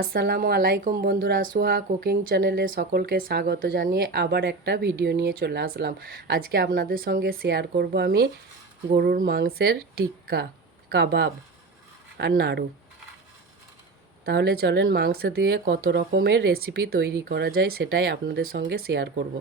আসসালামু আলাইকুম বন্ধুরা, সুহা কুকিং চ্যানেলে সকলকে স্বাগত জানিয়ে আবার একটা ভিডিও নিয়ে চলে আসলাম। আজকে আপনাদের সঙ্গে শেয়ার করব আমি গরুর মাংসের টিক্কা, কাবাব আর নাড়ু। তাহলে চলেন মাংস দিয়ে কত রকমের রেসিপি তৈরি করা যায় সেটাই আপনাদের সঙ্গে শেয়ার করব।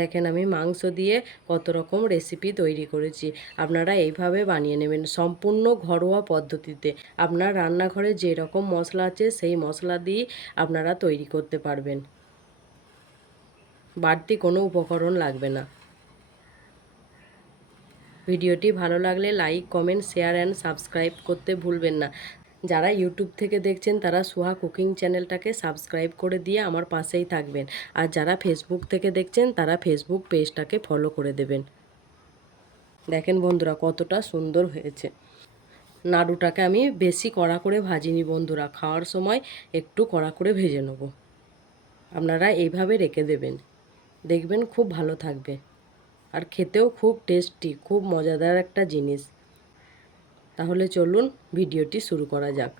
দেখেন আমি মাংস দিয়ে কত রকম রেসিপি তৈরি করেছি। আপনারা এইভাবে বানিয়ে নেবেন সম্পূর্ণ ঘরোয়া পদ্ধতিতে। আপনার রান্নাঘরে যে রকম মশলা আছে সেই মশলা দিয়ে আপনারা তৈরি করতে পারবেন, বাড়তি কোনো উপকরণ লাগবে না। ভিডিওটি ভালো লাগলে like, comment, share and subscribe করতে ভুলবেন না। যারা ইউটিউব থেকে দেখছেন তারা সুহা কুকিং চ্যানেলটাকে সাবস্ক্রাইব করে দিয়ে আমার পাশেই থাকবেন। আর যারা ফেসবুক থেকে দেখছেন তারা ফেসবুক পেজটাকে ফলো করে দেবেন। দেখেন বন্ধুরা কতটা সুন্দর হয়েছে। নাড়ুটাকে আমি বেশি কড়া করে ভাজিনি বন্ধুরা, খাওয়ার সময় একটু কড়া করে ভেজে নেব। আপনারা এইভাবে রেখে দেবেন, দেখবেন খুব ভালো থাকবে আর খেতেও খুব টেস্টি, খুব মজাদার একটা জিনিস। তাহলে চলুন ভিডিওটি শুরু করা যাক।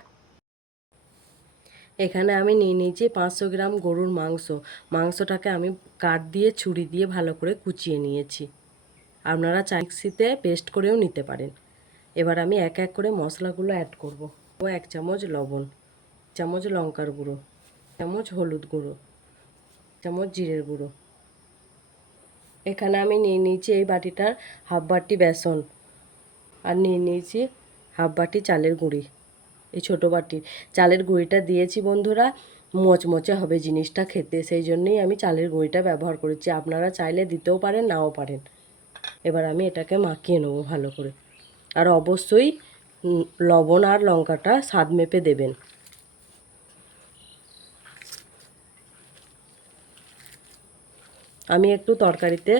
এখানে আমি নিয়ে নিয়েছি 500 গ্রাম গরুর মাংস। মাংসটাকে আমি কাট দিয়ে ছুরি দিয়ে ভালো করে কুচিয়ে নিয়েছি। আপনারা মিক্সিতে পেস্ট করেও নিতে পারেন। এবার আমি এক এক করে মশলাগুলো অ্যাড করব। 1 চামচ লবণ, চামচ লঙ্কার গুঁড়ো, চামচ হলুদ গুঁড়ো, চামচ জিরের গুঁড়ো। এখানে আমি নিয়ে নিয়েছি এই বাটিটার হাফ বাটি বেসন, আর নিয়ে নিয়েছি হাফ বাটি চালের গুঁড়ি। এই ছোটো বাটির চালের গুঁড়িটা দিয়েছি বন্ধুরা, মচমচে হবে জিনিসটা খেতে, সেই জন্যই আমি চালের গুঁড়িটা ব্যবহার করেছি। আপনারা চাইলে দিতেও পারেন, নাও পারেন। এবার আমি এটাকে মাখিয়ে নেবো ভালো করে। আর অবশ্যই লবণ আর লঙ্কাটা স্বাদ মেপে দেবেন। আমি একটু তরকারিতে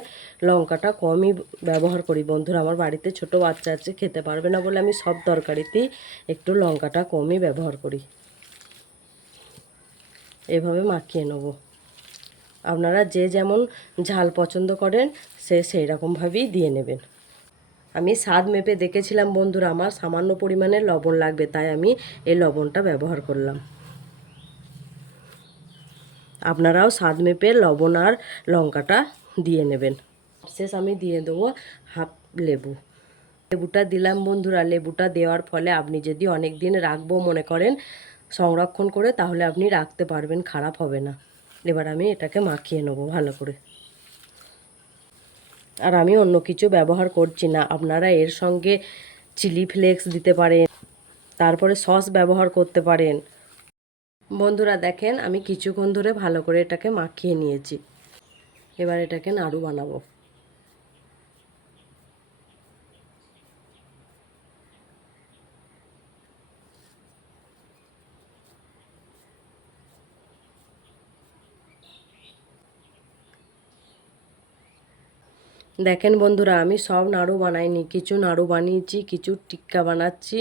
লঙ্কাটা কমই ব্যবহার করি বন্ধুরা। আমার বাড়িতে ছোট বাচ্চা আছে, খেতে পারবে না বলে আমি সব তরকারিতেই একটু লঙ্কাটা কমই ব্যবহার করি। এভাবে মাখিয়ে নেব। আপনারা যে যেমন ঝাল পছন্দ করেন সেই রকমভাবেই দিয়ে নেবেন। আমি স্বাদ মেপে দেখেছিলাম বন্ধুরা, আমার সামান্য পরিমাণে লবণ লাগবে, তাই আমি এই লবণটা ব্যবহার করলাম। আপনারাও স্বাদ মেপে লবণ আর লঙ্কাটা দিয়ে নেবেন। শেষ আমি দিয়ে দেবো হাফ লেবু। লেবুটা দিলাম বন্ধুরা। লেবুটা দেওয়ার ফলে আপনি যদি অনেক দিন রাখবো মনে করেন সংরক্ষণ করে, তাহলে আপনি রাখতে পারবেন, খারাপ হবে না। এবার আমি এটাকে মাখিয়ে নেব ভালো করে। আর আমি অন্য কিছু ব্যবহার করছি না। আপনারা এর সঙ্গে চিলি ফ্লেক্স দিতে পারেন, তারপরে সস ব্যবহার করতে পারেন। বন্ধুরা দেখেন আমি কিছুক্ষণ ধরে ভালো করে এটাকে মাখিয়ে নিয়েছি। এবার এটাকে নাড়ু বানাবো। দেখেন বন্ধুরা আমি সব নাড়ু বানাইনি, কিছু নাড়ু বানিয়েছি, কিছু টিক্কা বানাচ্ছি।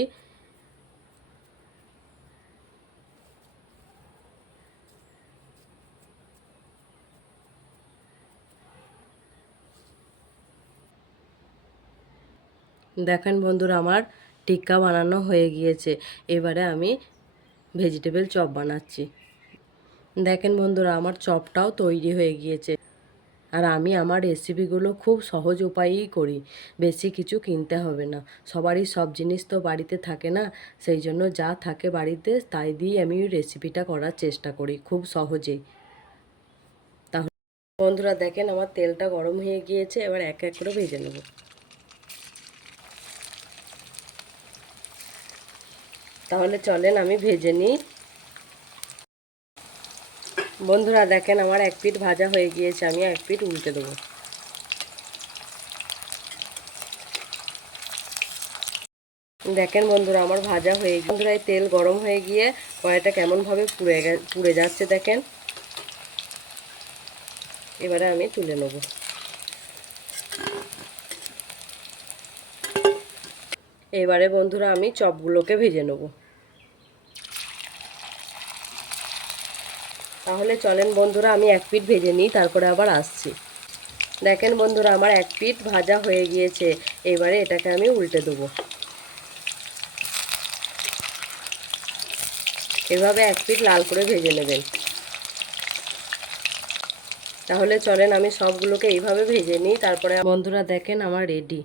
দেখেন বন্ধুরা আমার টিক্কা বানানো হয়ে গিয়েছে। এবারে আমি ভেজিটেবল চপ বানাচ্ছি। দেখেন বন্ধুরা আমার চপটাও তৈরি হয়ে গিয়েছে। আর আমি আমার রেসিপিগুলো খুব সহজ উপায়েই করি, বেশি কিছু কিনতে হবে না। সবারই সব জিনিস তো বাড়িতে থাকে না, সেই জন্য যা থাকে বাড়িতে তাই দিয়ে আমি রেসিপিটা করার চেষ্টা করি খুব সহজেই। তাহলে বন্ধুরা দেখেন আমার তেলটা গরম হয়ে গিয়েছে, এবার এক এক করে ভেজে নেব। তাহলে চলেন আমি ভেজে নিই। বন্ধুরা দেখেন আমার এক পিঠ ভাজা হয়ে গিয়েছে, আমি এক পিঠ উল্টে দেবো। দেখেন বন্ধুরা আমার ভাজা হয়ে গিয়ে বন্ধুরা তেল গরম হয়ে গিয়ে কড়াইটা কেমনভাবে পুড়ে যাচ্ছে দেখেন। এবারে আমি তুলে নেব। এবারে বন্ধুরা আমি চপগুলোকে ভেজে নেব। তাহলে চলেন বন্ধুরা আমি এক পিঠ ভেজে নিই, তারপরে আবার আসছি। দেখেন বন্ধুরা আমার এক পিঠ ভাজা হয়ে গিয়েছে, এবারে এটাকে আমি উল্টে দেবো। এভাবে এক পিঠ লাল করে ভেজে নেবেন। তাহলে চলেন আমি সবগুলোকে এইভাবে ভেজে নিই, তারপরে বন্ধুরা দেখেন আমার রেডি।